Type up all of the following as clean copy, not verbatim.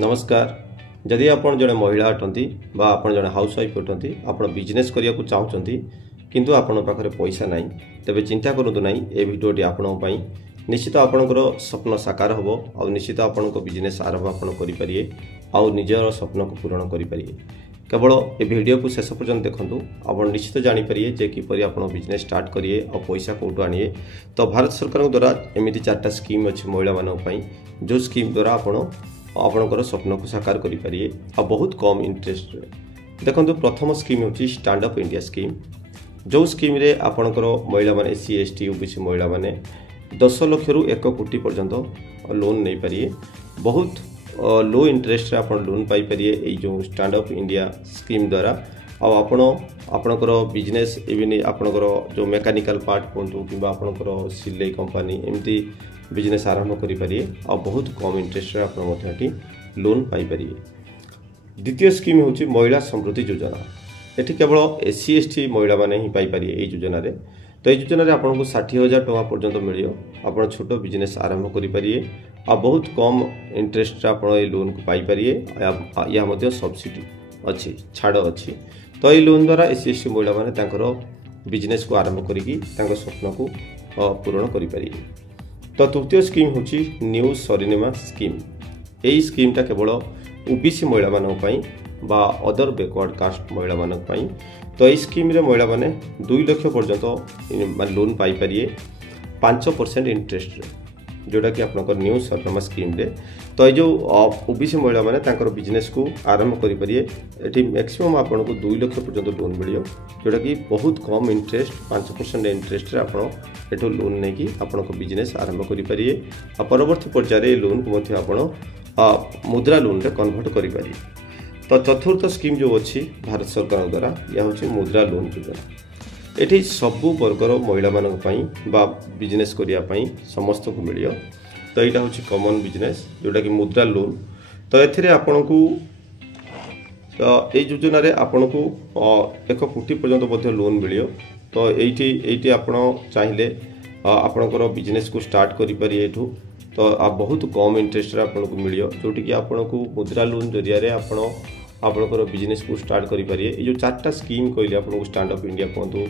नमस्कार। जदि आपण जड़े महिला अटंती बा आपण जड़े हाउसवाइफ अटंती आपण बिजनेस करिया को चाहउचंती किंतु आपण पाखरे पैसा नाही तबे चिंता करंतु नाही ए वीडियोटी आपण पई निश्चित आपणकर स्वप्न साकार हबो और निश्चित आपणको बिजनेस आरंभ आपण करि परिए और निजर स्वप्न को पूर्ण करि परिए। केवल ए वीडियो को शेष पर्यंत देखंतु आपण निश्चित जानि परिए जे किपरि आपण बिजनेस स्टार्ट करिए और पैसा कोटो आनिए। तो भारत सरकार द्वारा एमिति चारटा स्कीम अछि महिला मानक पई जो स्कीम द्वारा आपणकर स्वप्न को साकार करि परिए आ बहुत कम इंटरेस्ट रे। देखंतु प्रथम स्कीम होची स्टैंड अप इंडिया स्कीम। जो स्कीम रे आपणकर महिला माने एससी एसटी ओबीसी महिला माने 10 लाख रु 1 कोटी पर्यंत लोन नै परिए। बहुत लो इंटरेस्ट रे आपण लोन पाई परिए ए जो स्टैंड अप इंडिया स्कीम द्वारा। आ आपणकर बिजनेस इवन आपणकर जो मेकानिकल पार्ट कोंतु किबा आपणकर सिलाई कंपनी एमती बिजनेस आरंभ करि परिए आ बहुत कम इंटरेस्ट रे आपण मथाटी लोन पाई परिए। द्वितीय स्कीम होची महिला समृद्धि योजना। एठी केवल एससी एसटी महिला माने ही पाई परिए ए योजना रे। तो ये योजना रे आपनको 60,000 टका पर्यंत मिलियो। आपण छोटो बिजनेस आरंभ करि परिए आ बहुत कम इंटरेस्ट रे आपण ए लोन को पाई परिए। या मध्ये सब्सिडी अछि, छाड़ अछि। तो ये लोन द्वारा एससी एसटी महिला माने तांकर बिजनेस को आरंभ करिकि तांकर स्वप्न को पूर्ण करि परिए। तो तृतीय स्कीम होची न्यू सरिनेमा स्कीम। यही स्कीम टा केवल ओबीसी महिला मानक पई बा अदर बैकवर्ड कास्ट महिला मानक पई। तो यही स्कीम रे महिला माने 2 लाख पर्यंत लोन पाई परिए 5% इंटरेस्ट रे, जोटा कि आपनकर न्यू सरिनेमा स्कीम रे। तो ये जो ओबीसी महिला माने तांकर बिजनेस को आरंभ करि परिए। एठी मैक्सिमम आपनको 2 लाख पर्यंत लोन मिलियो, जोटा कि बहुत कम इंटरेस्ट 5% इंटरेस्ट रे आपण एठो लोन नै कि आपनको बिजनेस आरंभ करि परिए। आ परवर्ती पर्याय लोन को मध्ये आपण मुद्रा लोन रे कन्वर्ट करि परिए। तो चतुर्थ स्कीम जो अछि भारत सरकार द्वारा या होछि मुद्रा लोन योजना। एठी सबु वर्गर महिला मानक पई बा बिजनेस करिया पई समस्त को मिलियो। तो एटा होछि कॉमन बिजनेस जोटा कि मुद्रा लोन। तो एथिरे आपनको ए योजना रे आपनको 1 कोटी पर्यंत मध्ये लोन मिलियो। तो एठी आपण चाहिले आपणकर बिजनेस को स्टार्ट करि परिए एठू। तो बहुत कम इंटरेस्ट रे आपनको मिलियो, जोटी कि आपनको मुद्रा लोन जरिया रे आपणकर बिजनेस को स्टार्ट करि परिए। ए जो चारटा स्कीम कहले आपनको स्टैंड अप इंडिया कहंतु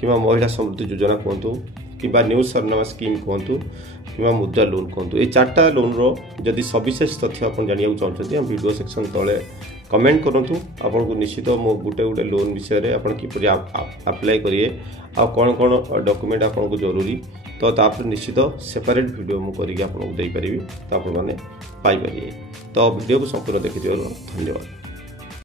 किबा महिला समृद्धि योजना कहंतु किबा न्यू सरिनेमा स्कीम कहंतु किबा मुद्रा लोन कहंतु, ए चारटा लोन रो जदि सविशेष तथ्य आपण जानिया चाहछथि हम वीडियो सेक्शन तळे कमेंट करंतु। आपनको निश्चित मो गुटे लोन विषय रे आपण किपरि अप्लाई करिए आ कोन डॉक्यूमेंट आपनको जरूरी। तो तापर निश्चित सेपरेट वीडियो मु करिके आपनको देई परिबी, तो आपण माने पाई परिए। तो वीडियो को संपूर्ण देखि दियो। धन्यवाद।